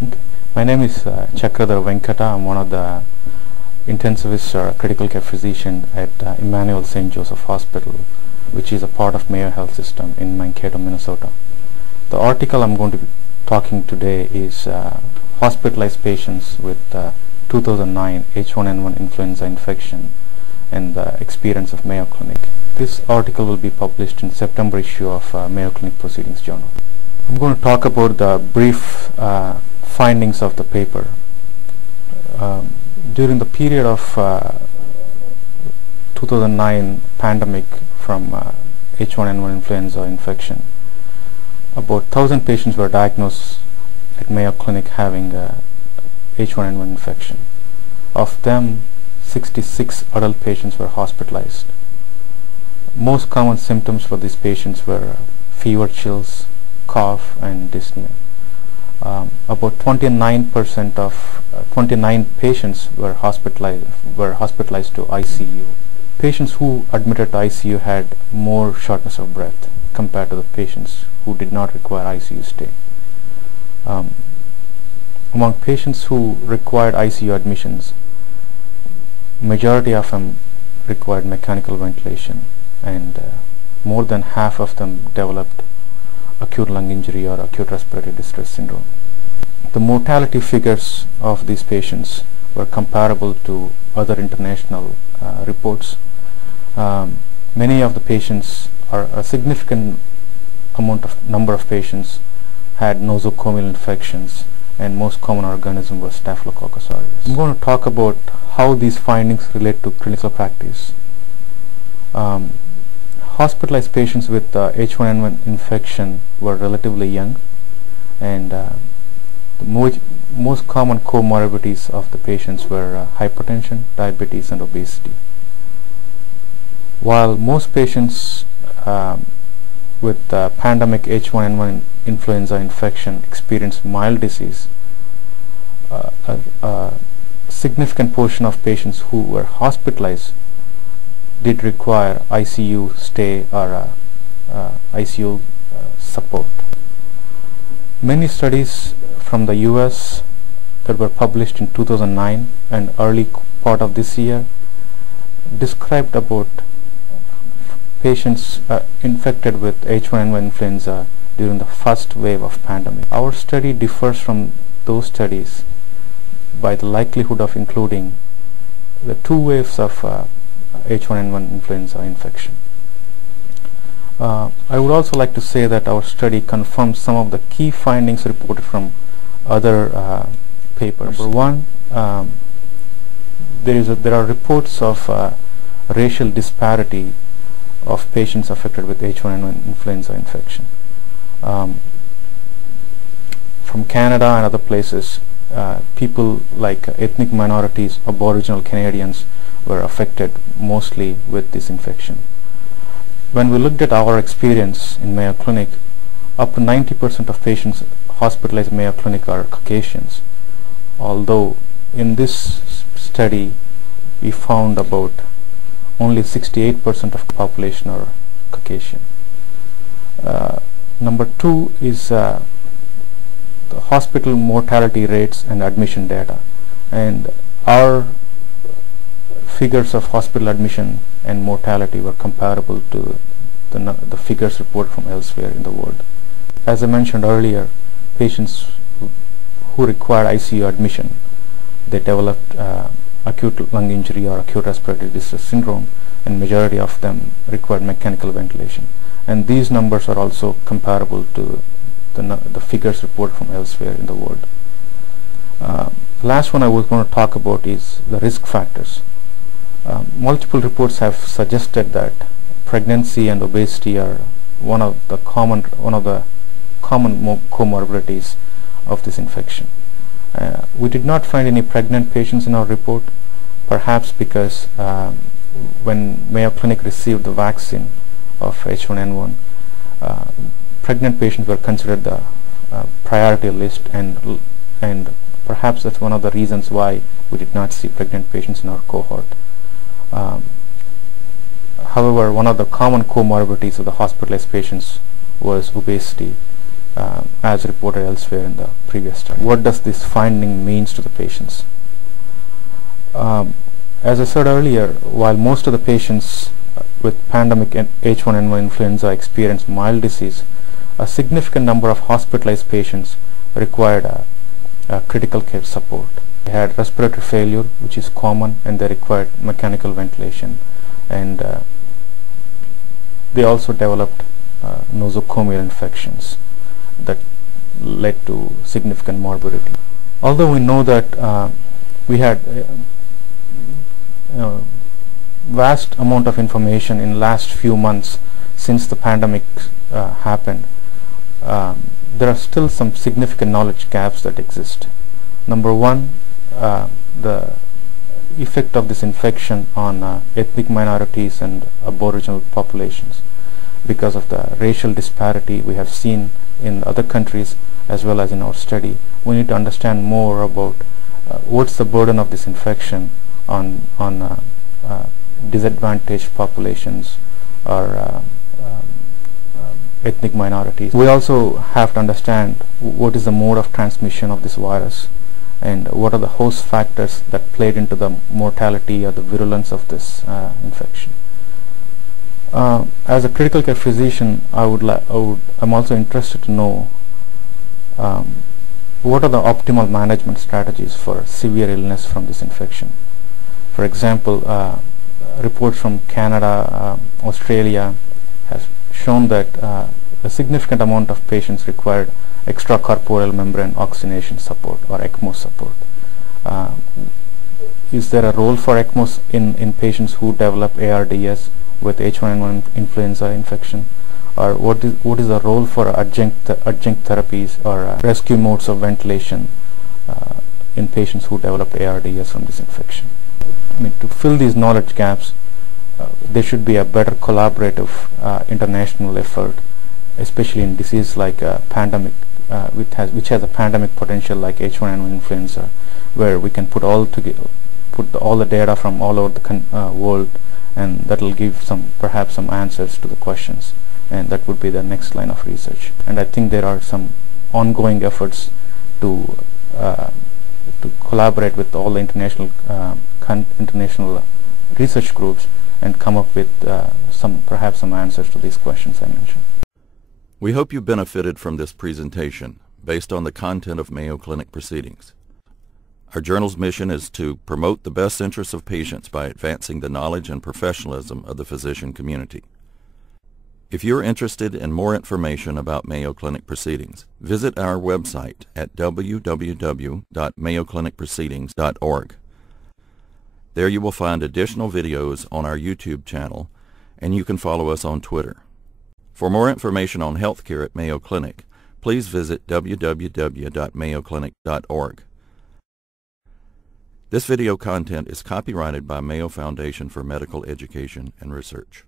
Okay. My name is Chakradhar Venkata. I'm one of the intensivist or critical care physician at Emmanuel St. Joseph Hospital, which is a part of Mayo Health System in Mankato, Minnesota. The article I'm going to be talking today is hospitalized patients with 2009 H1N1 influenza infection and the experience of Mayo Clinic. This article will be published in September issue of Mayo Clinic Proceedings Journal. I'm going to talk about the brief findings of the paper. During the period of 2009 pandemic from H1N1 influenza infection, about 1,000 patients were diagnosed at Mayo Clinic having H1N1 infection. Of them, 66 adult patients were hospitalized. Most common symptoms for these patients were fever, chills, cough, and dyspnea. About 29 patients were hospitalized to ICU. Patients who admitted to ICU had more shortness of breath compared to the patients who did not require ICU stay. Among patients who required ICU admissions, majority of them required mechanical ventilation, and more than half of them developed acute lung injury or acute respiratory distress syndrome. The mortality figures of these patients were comparable to other international reports. Many of the patients, or a significant number of patients, had nosocomial infections, and most common organism was Staphylococcus aureus. I'm going to talk about how these findings relate to clinical practice. Hospitalized patients with H1N1 infection were relatively young, and the most common comorbidities of the patients were hypertension, diabetes, and obesity. While most patients with pandemic H1N1 influenza infection experienced mild disease, a significant portion of patients who were hospitalized did require ICU stay or ICU support. Many studies from the US that were published in 2009 and early part of this year described about patients infected with H1N1 influenza during the first wave of pandemic. Our study differs from those studies by the likelihood of including the two waves of H1N1 influenza infection. I would also like to say that our study confirms some of the key findings reported from other papers. Number one, there are reports of racial disparity of patients affected with H1N1 influenza infection. From Canada and other places, people like ethnic minorities, Aboriginal Canadians, were affected mostly with this infection. When we looked at our experience in Mayo Clinic, up to 90% of patients hospitalized in Mayo Clinic are Caucasians, although in this study we found about only 68% of the population are Caucasian. Number two is the hospital mortality rates and admission data, and our figures of hospital admission and mortality were comparable to the figures reported from elsewhere in the world. As I mentioned earlier, patients who required ICU admission, they developed acute lung injury or acute respiratory distress syndrome, and majority of them required mechanical ventilation. And these numbers are also comparable to the figures reported from elsewhere in the world. Last one I was going to talk about is the risk factors. Multiple reports have suggested that pregnancy and obesity are one of the common comorbidities of this infection. We did not find any pregnant patients in our report, perhaps because when Mayo Clinic received the vaccine of H1N1, pregnant patients were considered the priority list, and perhaps that's one of the reasons why we did not see pregnant patients in our cohort. However, one of the common comorbidities of the hospitalized patients was obesity, as reported elsewhere in the previous study. What does this finding means to the patients? As I said earlier, while most of the patients with pandemic H1N1 influenza experienced mild disease, a significant number of hospitalized patients required critical care support. They had respiratory failure, which is common, and they required mechanical ventilation, and they also developed nosocomial infections that led to significant morbidity. Although we know that we had vast amount of information in last few months since the pandemic happened, there are still some significant knowledge gaps that exist. Number one, the effect of this infection on ethnic minorities and Aboriginal populations. Because of the racial disparity we have seen in other countries as well as in our study, we need to understand more about what's the burden of this infection on disadvantaged populations or ethnic minorities. We also have to understand what is the mode of transmission of this virus and what are the host factors that played into the mortality or the virulence of this infection. As a critical care physician, I'm also interested to know what are the optimal management strategies for severe illness from this infection. For example, reports from Canada, Australia have shown that a significant amount of patients required extracorporeal membrane oxygenation support or ECMO support. Is there a role for ECMOs in patients who develop ARDS with H1N1 influenza infection? Or what is the role for adjunct therapies or rescue modes of ventilation in patients who developed ARDS from this infection? I mean, to fill these knowledge gaps, there should be a better collaborative international effort, especially in disease like pandemic, which has a pandemic potential like H1N1 influenza, where we can put all the data from all over the world, and that will give perhaps some answers to the questions, and that would be the next line of research. And I think there are some ongoing efforts to collaborate with all the international research groups and come up with perhaps some answers to these questions I mentioned. We hope you benefited from this presentation based on the content of Mayo Clinic Proceedings. Our journal's mission is to promote the best interests of patients by advancing the knowledge and professionalism of the physician community. If you're interested in more information about Mayo Clinic Proceedings, visit our website at www.mayoclinicproceedings.org. There you will find additional videos on our YouTube channel, and you can follow us on Twitter. For more information on healthcare at Mayo Clinic, please visit www.mayoclinic.org. This video content is copyrighted by Mayo Foundation for Medical Education and Research.